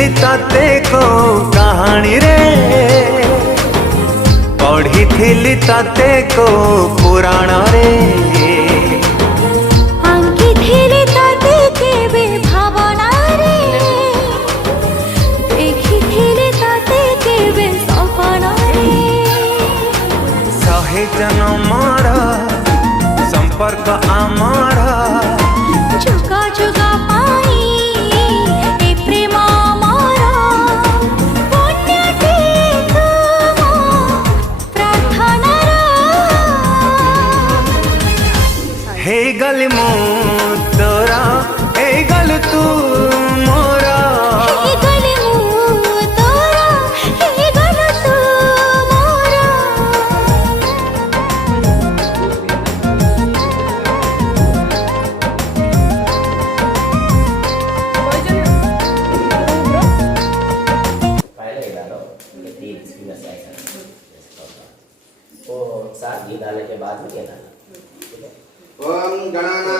पढ़ी तते को कहानी रे पढ़ी तते को पुराण रे आंकी थिली तते केबे भावना रे देखी थिली तते केबे सपना रे सहे जन्मर संपर्क आमार जुगा जुगा पाई ए प्रेम मोर पुण्यटी तुम प्रार्थना हे गल मो तोरा हे गल तू मोरा हे गल मु तोरा हे गल तू मोरा सात घी डालने के बाद में क्या डालना? ओम गणानां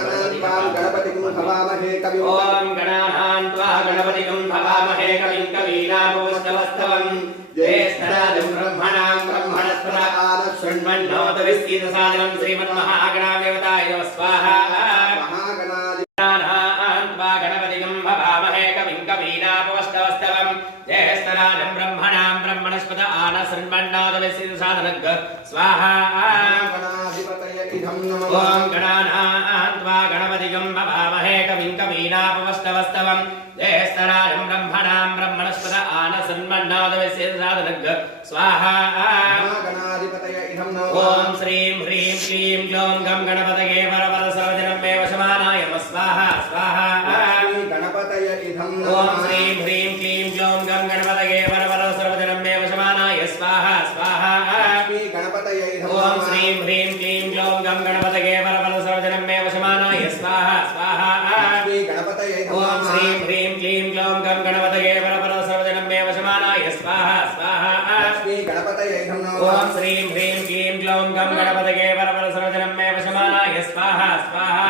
गणपतिं हवामहे कविं ओम गणानां गणपतिं हवामहे कविं कवीनामुपस्तवस्तवं ज्येष्ठराजं ब्रह्मणां ब्रह्मणस्पदात् शृण्वन्नोतविस्तीतसादनं श्रीमन्महागणादेवताय नमः स्वाहा गणपतिं हवामहे कविं कवीनामुपस्तवस्तवं ज्येष्ठराजं ब्रह्मणां ब्रह्मणस्पदात् शृण्वन्नोतविस्तीतसादनं स्वाहा ओम गणानां गणपतिं हवामहे कविं कवीनामुपस्तवस्तवं ज्येष्ठराजं ब्रह्मणां ब्रह्मणस्पदात् शृण्वन्नोतविस्तीतसादनं स्वाहा ओम श्रीं ह्रीं क्लीं ग्लौं गं गणपतये वरवरसर्वजनं मे वशमानाय नमः स्वाहा स्वाहा ओम श्रीं ह्रीं क्लीं ग्लौं गं गणपतये वरवरसर्वजनं मे वशमानाय स्वाहा स्वाहा ओम श्रीं ह्रीं क्लीं ग्लौं गं गणपतये वरवरसर्वजनं मे वशमानाय स्वाहा स्वाहा ओम श्रीं ह्रीं क्लीं ग्लौं गं गणपतये वरवरसर्वजनं मे वशमानाय स्वाहा स्वाहा ओम श्रीं ह्रीं क्लीं ग्लौं गं गणपतये वरवरसर्वजनं मे वशमानाय स्वाहा स्वाहा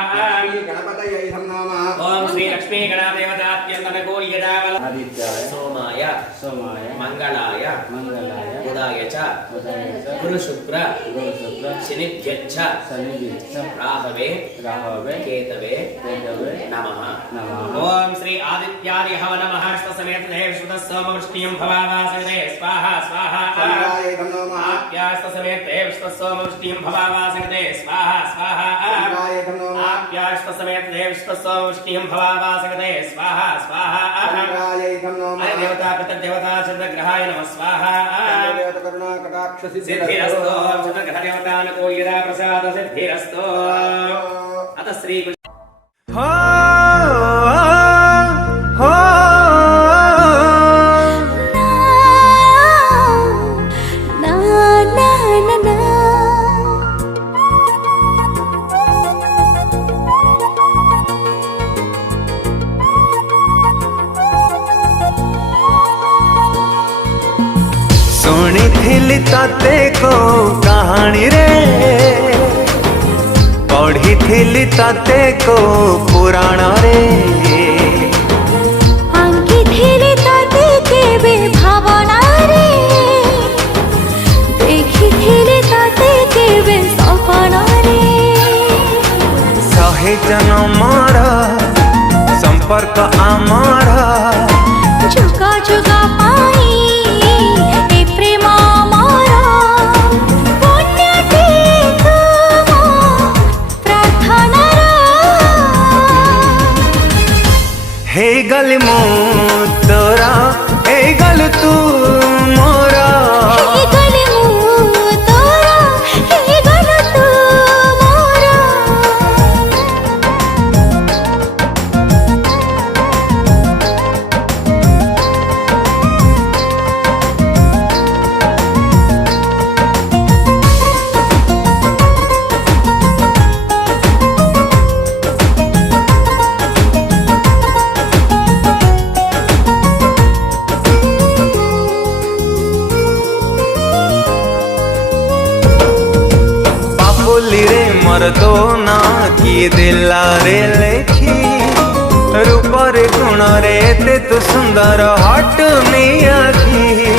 ओम श्री लक्ष्मी गणादेवतात्यन्तनकोल्यदावल आदित्याय सोमाय मंगलाय बुधाय च गुरु शुक्र शनिभ्यश्च राहवे केतवे नमः ओम श्री आदित्याय हवन महर्ष समेत देवश्रुत सोमवृष्टियं भवावासने स्वाहा स्वाहा आप्यास्त समेत देवश्रुत सोमवृष्टियं भवावासने स्वाहा स्वाहा आप्यास्त समेत देवश्रुत सोमवृष्टियं भवावासने स्वाहा स्वाहा देवता पितृदेवता चंद्रग्रहाय नमः स्वाहा सिद्धिरस्तो चंद्रग्रहदेवतानुकूल्यता प्रसाद सिद्धिरस्तो अतः श्री हो हो ना ना ना ना सुनी थिली तते को कहानी रे पढ़ी तते को पुराण रे आंकी थिली तते केबे भावना रे देखी थिली तते केबे सपना रे सहे जन्मर संपर्क आमार जुगा जुगा पाई ए प्रेम मोर पुण्यटी तुम प्रार्थना हे गल मो तोरा हे गल तू मोरा हे गल मु तोरा हे गल तू मोरा मर दो ना किए दिला रे लेखी रूपर गुण गुण रे ते तु सुंदर हटुनी आखि